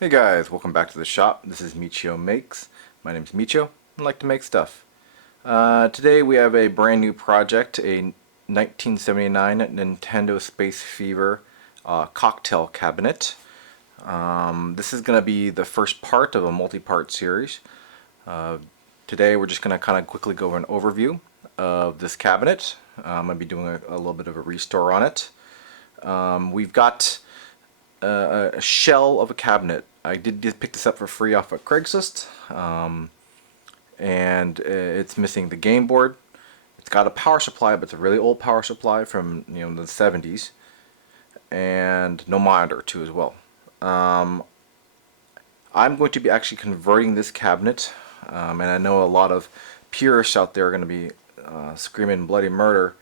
Hey guys, welcome back to the shop. This is Michio Makes. My name is Michio. I like to make stuff. Today we have a brand new project, a 1979 Nintendo Space Fever cocktail cabinet. This is going to be the first part of a multi-part series. Today we're just going to kind of quickly go over an overview of this cabinet. I'm going to be doing a little bit of a restore on it. We've got a shell of a cabinet. I did pick this up for free off of Craigslist, and it's missing the game board. It's got a power supply, but it's a really old power supply from the 70s, and no monitor too as well. I'm going to be actually converting this cabinet, and I know a lot of purists out there are going to be screaming bloody murder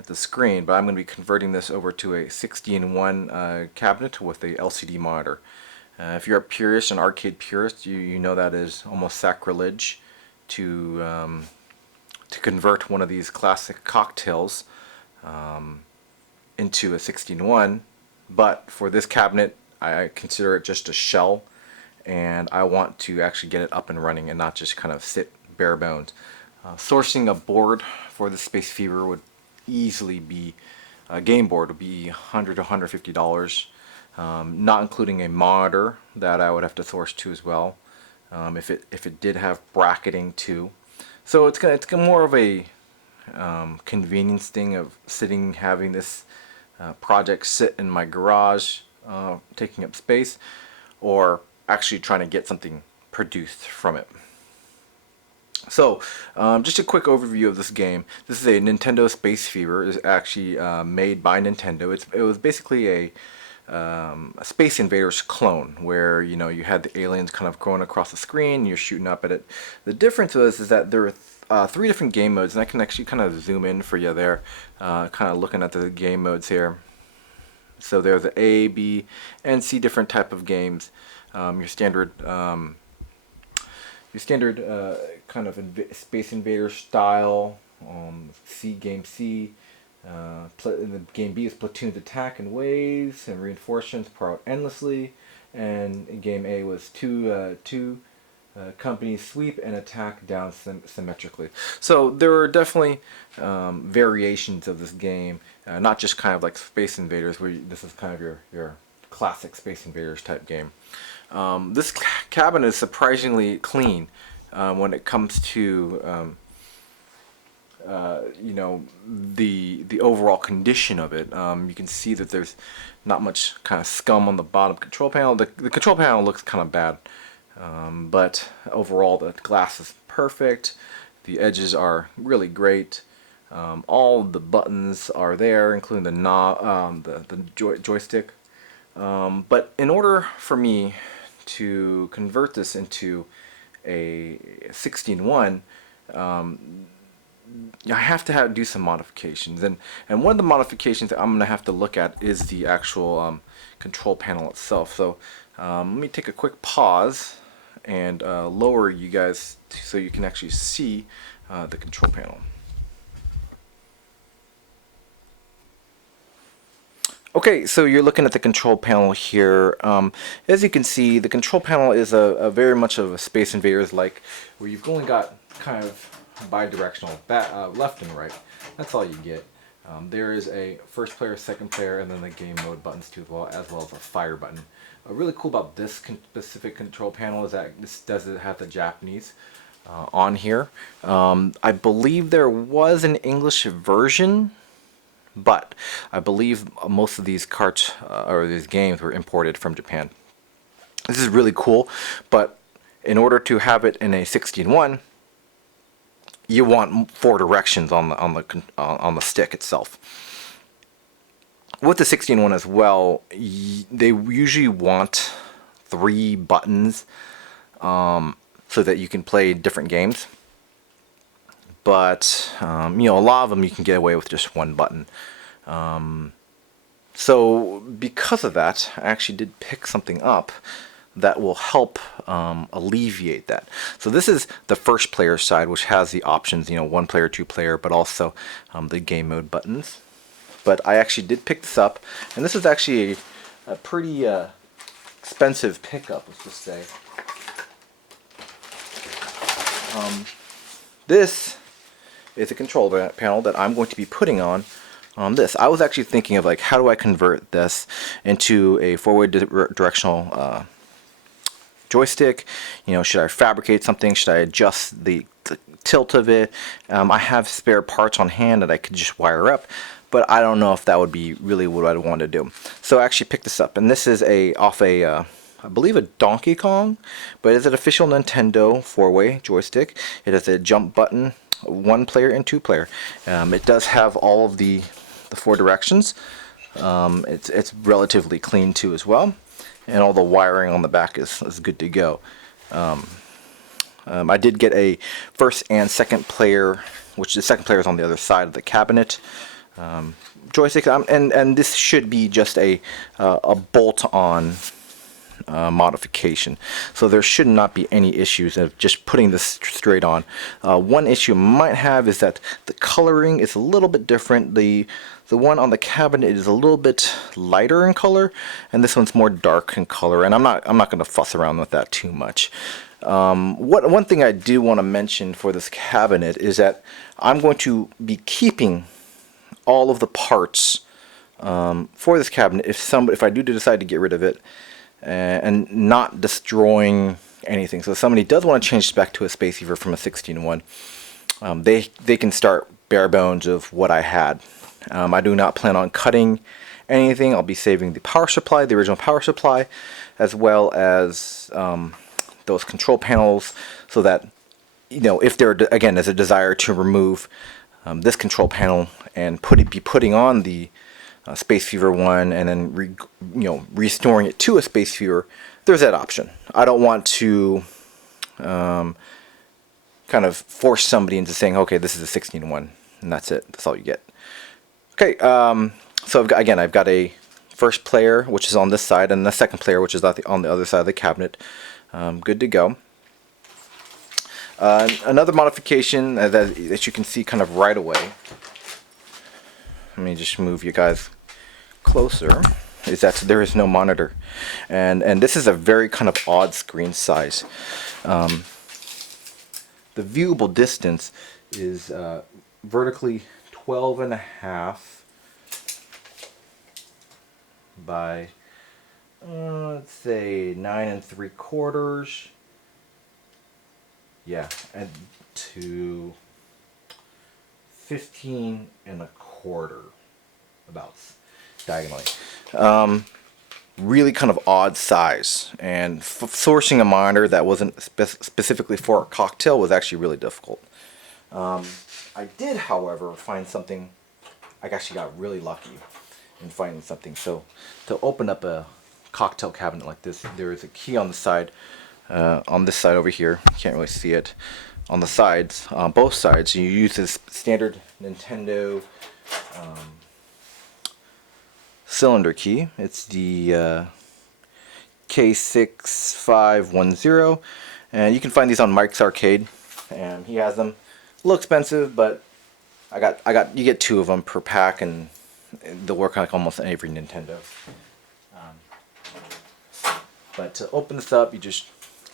at the screen, but I'm going to be converting this over to a 60-in-1 cabinet with a LCD monitor. If you're a purist, an arcade purist, you know that is almost sacrilege to convert one of these classic cocktails into a 16-1. But for this cabinet, I consider it just a shell, and I want to actually get it up and running and not just kind of sit bare bones. Sourcing a board for the Space Fever would easily be a game board would be $100 to $150, not including a monitor that I would have to source too as well, if it did have bracketing too. So it's more of a convenience thing of having this project sit in my garage, taking up space, or actually trying to get something produced from it. So, just a quick overview of this game. This is a Nintendo Space Fever. It's actually made by Nintendo. It was basically a Space Invaders clone, where you had the aliens kind of going across the screen, and you're shooting up at it. The difference is that there are 3 different game modes, and I can actually kind of zoom in for you there, kind of looking at the game modes here. So there's the A, B, and C different type of games. Your standard kind of Space Invader style, game C. The game B is platoons attack in waves, and reinforcements pour out endlessly. And game A was two companies sweep and attack down symmetrically. So there are definitely variations of this game, not just kind of like Space Invaders, where this is kind of your classic Space Invaders type game. This cabin is surprisingly clean when it comes to the overall condition of it. You can see that there's not much kind of scum on the bottom control panel. The control panel looks kind of bad, but overall the glass is perfect. The edges are really great. All the buttons are there, including the knob, the joystick. But in order for me to convert this into a 16-1, I have to do some modifications, and one of the modifications that I'm going to have to look at is the actual control panel itself. So let me take a quick pause and lower you guys so you can actually see the control panel. Okay, so you're looking at the control panel here. As you can see, the control panel is a very much of a Space Invaders like, where you've only got kind of bi-directional, left and right. That's all you get. There is a first player, second player, and then the game mode buttons too, as well as a fire button. Really cool about this specific control panel is that this does have the Japanese on here. I believe there was an English version, but I believe most of these carts or these games were imported from Japan. This is really cool, but in order to have it in a 16-1, you want 4 directions on the stick itself. With the 16-1 as well, they usually want 3 buttons so that you can play different games. But a lot of them you can get away with just 1 button. So because of that, I actually did pick something up that will help alleviate that. So this is the first player side, which has the options, 1 player, 2 player, but also the game mode buttons. But I actually did pick this up, and this is actually a pretty expensive pickup, let's just say. This is a control panel that I'm going to be putting on this. I was actually thinking of like, how do I convert this into a four-way directional joystick? You know, should I fabricate something? Should I adjust the tilt of it? I have spare parts on hand that I could just wire up, but I don't know if that would be really what I'd want to do. So I actually picked this up, and this is off a I believe a Donkey Kong, but it's an official Nintendo four-way joystick. It has a jump button, 1-player and 2-player. It does have all of the 4 directions. It's relatively clean too as well, and all the wiring on the back is good to go. I did get a first and second player, which the second player is on the other side of the cabinet. Joystick, and this should be just a bolt-on modification, so there should not be any issues of just putting this straight on. One issue I might have is that the coloring is a little bit different. The one on the cabinet is a little bit lighter in color, and this one's more dark in color, and I'm not going to fuss around with that too much. One thing I do want to mention for this cabinet is that I'm going to be keeping all of the parts for this cabinet if I do decide to get rid of it, and not destroying anything. So if somebody does want to change this back to a Space Fever from a 16-1, they can start bare bones of what I had. I do not plan on cutting anything. I'll be saving the power supply, the original power supply, as well as those control panels, so that, you know, if there again is a desire to remove this control panel and be putting on the Space Fever 1 and then restoring it to a Space Fever, there's that option. I don't want to kind of force somebody into saying, okay, this is a 16-1 and that's it, that's all you get. Okay, so I've got a first player, which is on this side, and the second player, which is on the other side of the cabinet. Good to go. Another modification that you can see kind of right away, let me just move you guys closer, is that there is no monitor, and this is a very kind of odd screen size. The viewable distance is vertically 12.5 by let's say 9 3/4. Yeah, and to 15 1/4, about diagonally. Really kind of odd size, and sourcing a monitor that wasn't specifically for a cocktail was actually really difficult. I did, however, find something. I actually got really lucky in finding something. So to open up a cocktail cabinet like this, there is a key on the side. On this side over here, you can't really see it. On the sides, on both sides, you use this standard Nintendo cylinder key. It's the K6510, and you can find these on Mike's Arcade, and he has them. A little expensive, but you get 2 of them per pack, and they'll work on like almost every Nintendo. But to open this up, you just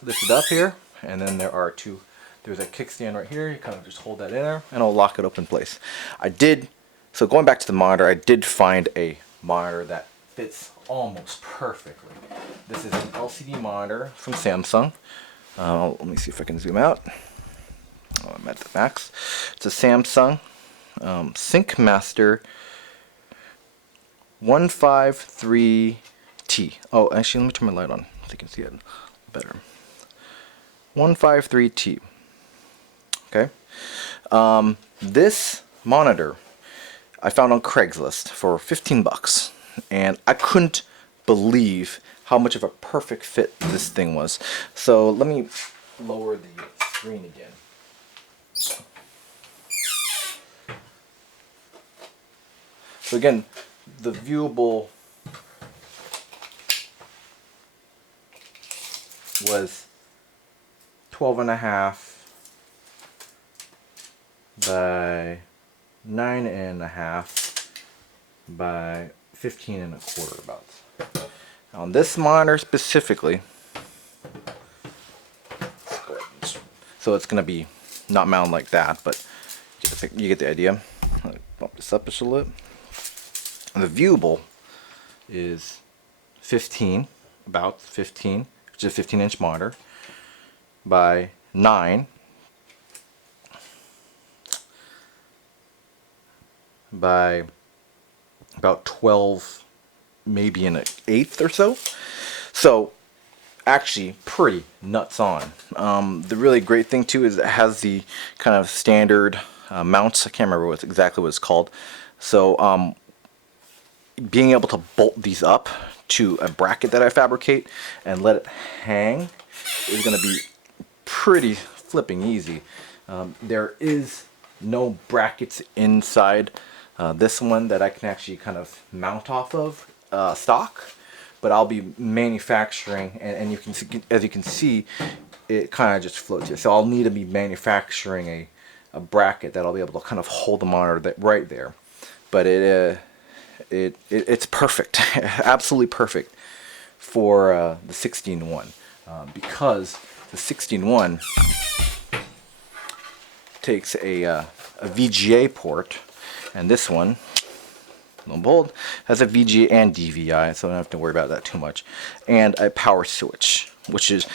lift it up here, and then there's a kickstand right here. You kind of just hold that in there, and it'll lock it up in place. So going back to the monitor, I did find a monitor that fits almost perfectly. This is an LCD monitor from Samsung. Let me see if I can zoom out. Oh, I'm at the max. It's a Samsung SyncMaster 153T. Oh, actually, let me turn my light on so you can see it better. 153T. Okay. This monitor I found on Craigslist for 15 bucks, and I couldn't believe how much of a perfect fit this thing was. So let me lower the screen again. So again, the viewable was 12.5 by 9.5 by 15 1/4 about. On this monitor specifically, so it's going to be not mounted like that, but you get the idea. Let me bump this up just a little. And the viewable is 15, about 15, which is a 15-inch monitor, by 9 by about 12, maybe an eighth or so. So actually pretty nuts on. The really great thing too is it has the kind of standard mounts. I can't remember exactly what it's called. So being able to bolt these up to a bracket that I fabricate and let it hang is going to be pretty flipping easy. There is no brackets inside this one that I can actually kind of mount off of stock, but I'll be manufacturing, and you can see, as you can see, it kind of just floats here. So I'll need to be manufacturing a bracket that'll be able to kind of hold the monitor right there. But it's perfect, absolutely perfect for the 16:1 because the 16:1 takes a VGA port, and this one, lo and behold, has a VGA and DVI, so I don't have to worry about that too much, and a power switch, which is,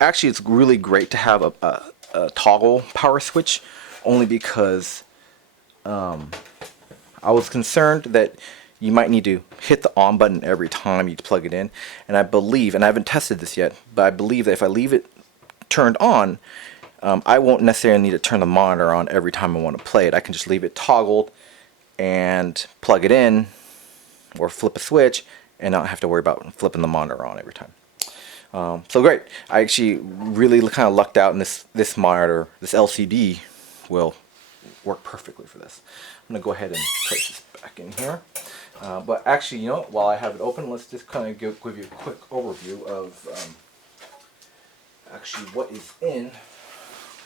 actually it's really great to have a toggle power switch, only because I was concerned that you might need to hit the on button every time you plug it in, and I believe, and I haven't tested this yet, but I believe that if I leave it turned on, I won't necessarily need to turn the monitor on every time I want to play it. I can just leave it toggled and plug it in or flip a switch and not have to worry about flipping the monitor on every time. So great. I actually really kind of lucked out, and this monitor, this LCD, will work perfectly for this. I'm going to go ahead and place this back in here. But actually, while I have it open, let's just kind of give you a quick overview of actually what is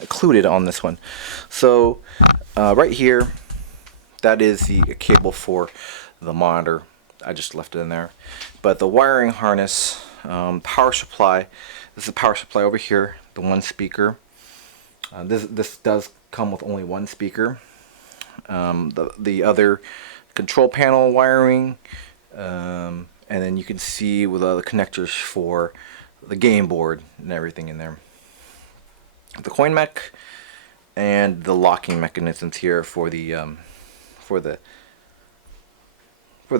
included on this one. So right here, that is the cable for the monitor. I just left it in there. But the wiring harness, power supply, this is the power supply over here, the one speaker. This does come with only one speaker. The other control panel wiring, and then you can see with all the connectors for the game board and everything in there. The coin mech and the locking mechanisms here for the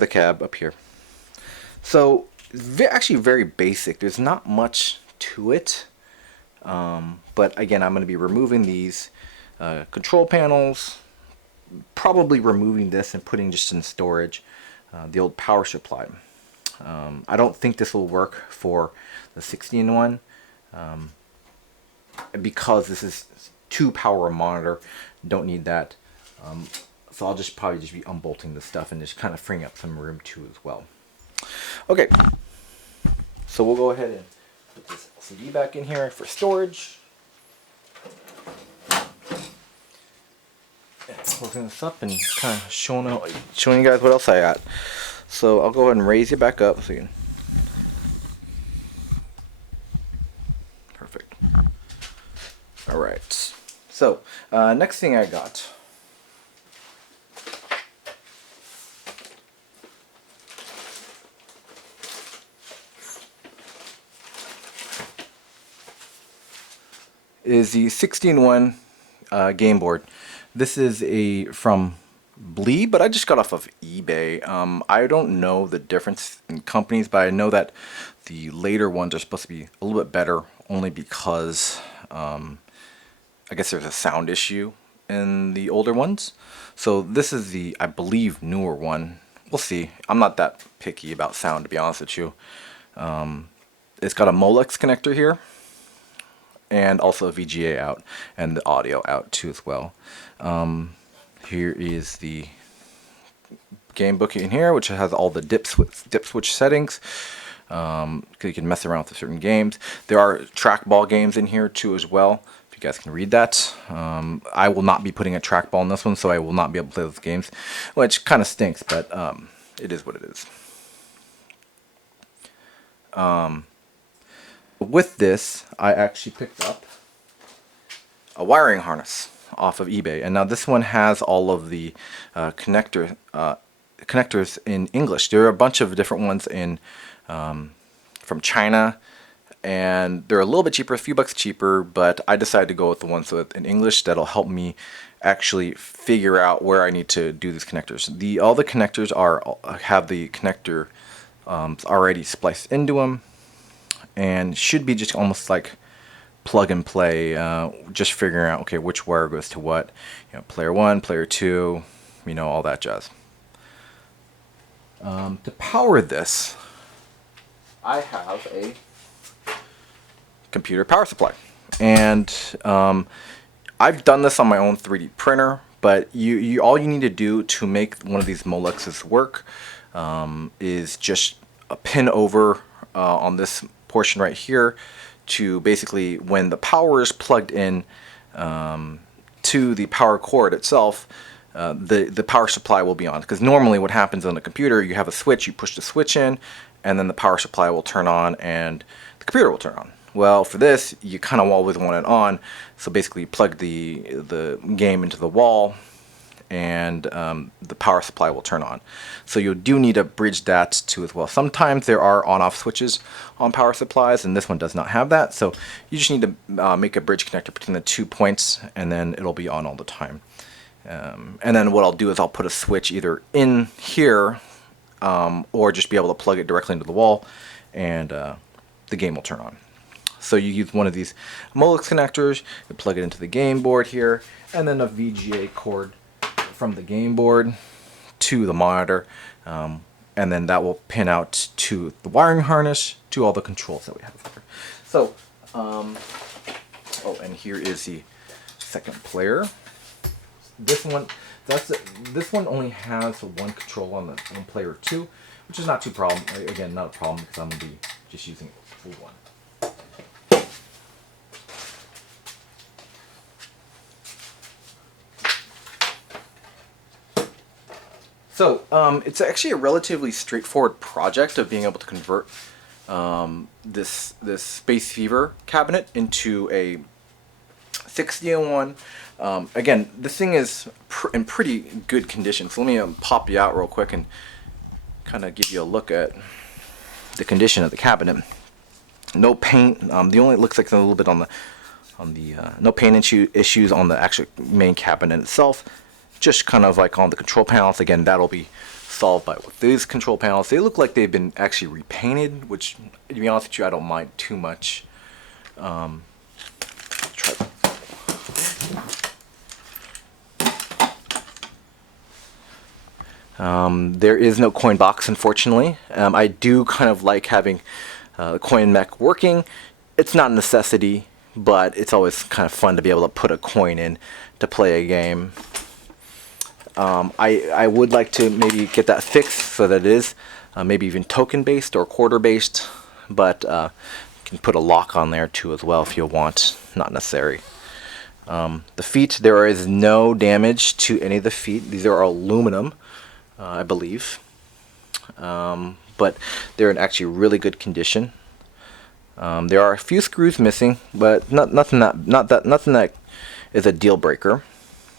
cab up here. So actually very basic. There's not much to it, but again, I'm going to be removing these control panels, probably removing this and putting just in storage the old power supply. I don't think this will work for the 16:1 because this is 2-power monitor. Don't need that. So I'll probably just be unbolting this stuff and just kind of freeing up some room too as well. Okay, so we'll go ahead and put this LCD back in here for storage. Closing this up and kind of showing you guys what else I got. So I'll go ahead and raise it back up so you can. Perfect. All right. So next thing I got. Is the 16:1 game board. This is from Blee, but I just got off of eBay. I don't know the difference in companies, but I know that the later ones are supposed to be a little bit better, only because I guess there's a sound issue in the older ones. So this is the, I believe, newer one. We'll see. I'm not that picky about sound, to be honest with you. It's got a Molex connector here, and also a VGA out, and the audio out too as well. Here is the game book in here, which has all the dip switch settings. You can mess around with certain games. There are trackball games in here too as well, if you guys can read that. I will not be putting a trackball in this one, so I will not be able to play those games, which kind of stinks, but it is what it is. With this, I actually picked up a wiring harness off of eBay, and now this one has all of the connectors in English. There are a bunch of different ones in from China, and they're a little bit cheaper, a few bucks cheaper, but I decided to go with the ones in English that'll help me actually figure out where I need to do these connectors. All the connectors have the connector already spliced into them, and should be just almost like plug and play, just figuring out, okay, which wire goes to what, player 1, player 2, all that jazz. To power this, I have a computer power supply, and I've done this on my own 3D printer, but all you need to do to make one of these Molexes work is just a pin over on this portion right here to basically, when the power is plugged in to the power cord itself, the power supply will be on. Because normally what happens on a computer, you have a switch, you push the switch in, and then the power supply will turn on and the computer will turn on. Well, for this, you kind of always want it on, so basically you plug the game into the wall, and the power supply will turn on. So you do need to bridge that too as well. Sometimes there are on-off switches on power supplies, and this one does not have that, so you just need to make a bridge connector between the 2 points, and then it'll be on all the time. And then what I'll do is I'll put a switch either in here or just be able to plug it directly into the wall, and the game will turn on. So you use one of these Molex connectors, you plug it into the game board here, and then a VGA cord from the game board to the monitor, and then that will pin out to the wiring harness to all the controls that we have here. So, oh, and here is the second player. This one only has one control on player 2, which is not too problem. Again, not a problem because I'm gonna be just using it for one. So it's actually a relatively straightforward project of being able to convert this Space Fever cabinet into a 16-in-1. Again, this thing is in pretty good condition. So let me pop you out real quick and kind of give you a look at the condition of the cabinet. No paint. The only, it looks like a little bit on the no paint issues on the actual main cabinet itself. Just kind of like on the control panels. Again, that'll be solved by with these control panels. They look like they've been actually repainted, which, to be honest with you, I don't mind too much. There is no coin box, unfortunately. I do kind of like having the coin mech working. It's not a necessity, but it's always kind of fun to be able to put a coin in to play a game. I would like to maybe get that fixed so that it is maybe even token based or quarter based, but you can put a lock on there too as well if you want. Not necessary. The feet, there is no damage to any of the feet. These are aluminum, I believe, but they're in actually really good condition. There are a few screws missing, but nothing that is a deal breaker.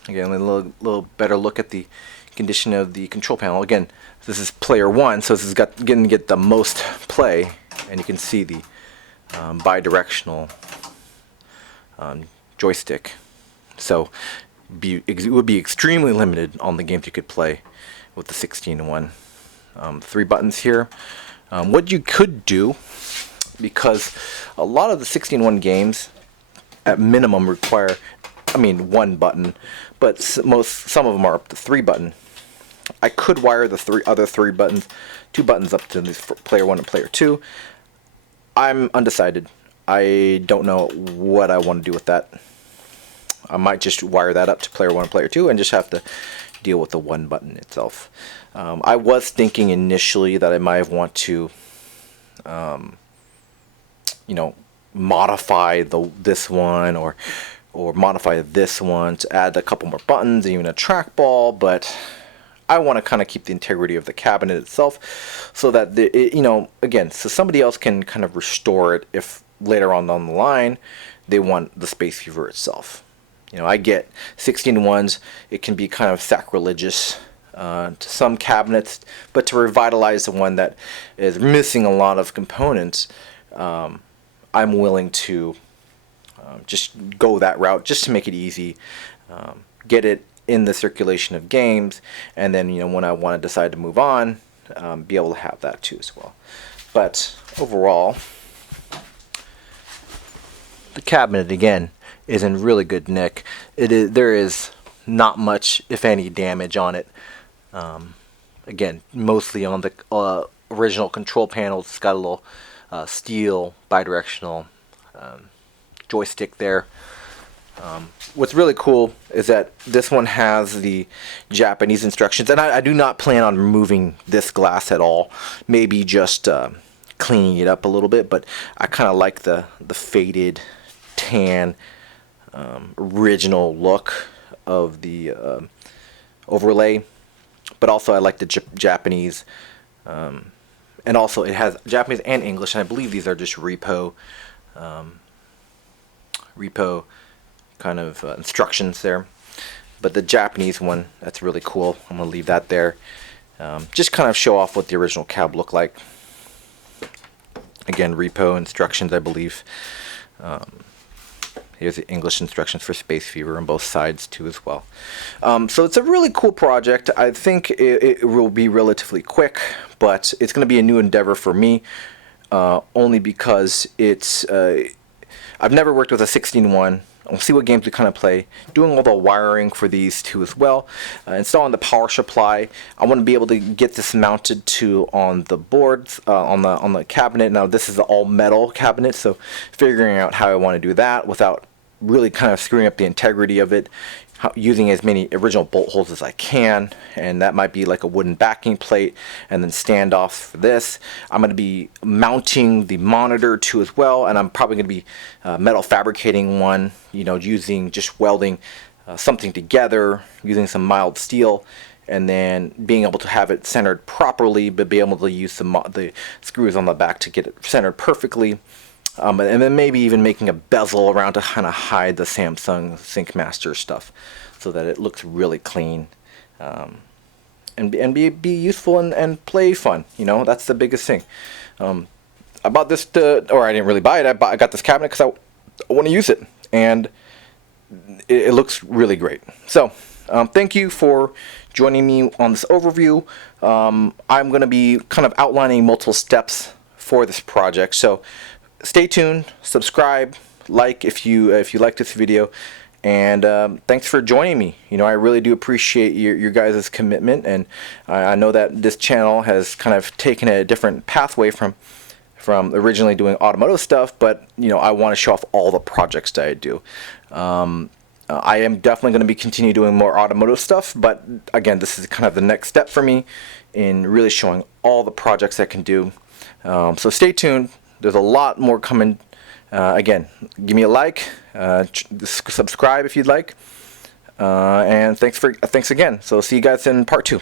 Again, a little better look at the condition of the control panel. Again, this is player 1, so this is going to get the most play, and you can see the bi-directional joystick. So it would be extremely limited on the games you could play with the 16-in-1. 3 buttons here. What you could do, because a lot of the 16-in-1 games at minimum require, 1 button, but some of them are up to 3 button. I could wire the other 3 buttons, 2 buttons up to this player 1 and player 2. I'm undecided. I don't know what I want to do with that. I might just wire that up to player 1 and player 2 and just have to deal with the 1 button itself. I was thinking initially that I might want to modify this one or modify this one to add a couple more buttons and even a trackball, but I want to kind of keep the integrity of the cabinet itself, so that again, so somebody else can kind of restore it if later on down the line they want the space fever itself. I get 16:1s. It can be kind of sacrilegious to some cabinets, but to revitalize the one that is missing a lot of components, I'm willing to just go that route, just to make it easy, get it in the circulation of games, and then when I want to decide to move on, be able to have that too as well. But overall, the cabinet again is in really good nick. There is not much, if any, damage on it. Again, mostly on the original control panels. It's got a little steel bidirectional joystick there. What's really cool is that this one has the Japanese instructions, and I do not plan on removing this glass at all. Maybe just cleaning it up a little bit, but I kind of like the faded tan original look of the overlay, but also I like the Japanese, and also it has Japanese and English, and I believe these are just repo kind of instructions there. But the Japanese one, that's really cool. I'm gonna leave that there. Just kind of show off what the original cab looked like. Again, repo instructions, I believe. Here's the English instructions for Space Fever on both sides too as well. So it's a really cool project. I think it will be relatively quick, but it's going to be a new endeavor for me, only because it's I've never worked with a 16:1. We'll see what games we kind of play. Doing all the wiring for these two as well. Installing the power supply. I want to be able to get this mounted to on the boards, on the cabinet. Now this is an all metal cabinet, so figuring out how I want to do that without really kind of screwing up the integrity of it. Using as many original bolt holes as I can, and that might be like a wooden backing plate and then standoff for this. I'm going to be mounting the monitor too as well, and I'm probably going to be metal fabricating one, using just welding something together using some mild steel, and then being able to have it centered properly, but be able to use the screws on the back to get it centered perfectly. And then maybe even making a bezel around to kind of hide the Samsung SyncMaster stuff, so that it looks really clean, and be useful and play fun. That's the biggest thing. I bought this or I didn't really buy it. I got this cabinet because I want to use it, and it looks really great. So thank you for joining me on this overview. I'm going to be kind of outlining multiple steps for this project. So stay tuned, subscribe, like if you like this video, and thanks for joining me. I really do appreciate your guys' commitment, and I know that this channel has kind of taken a different pathway from originally doing automotive stuff, but I want to show off all the projects that I do. I am definitely going to be continue doing more automotive stuff, but again, this is kind of the next step for me in really showing all the projects I can do. So stay tuned. There's a lot more coming. Again, give me a like, subscribe if you'd like, and thanks again. So see you guys in part 2.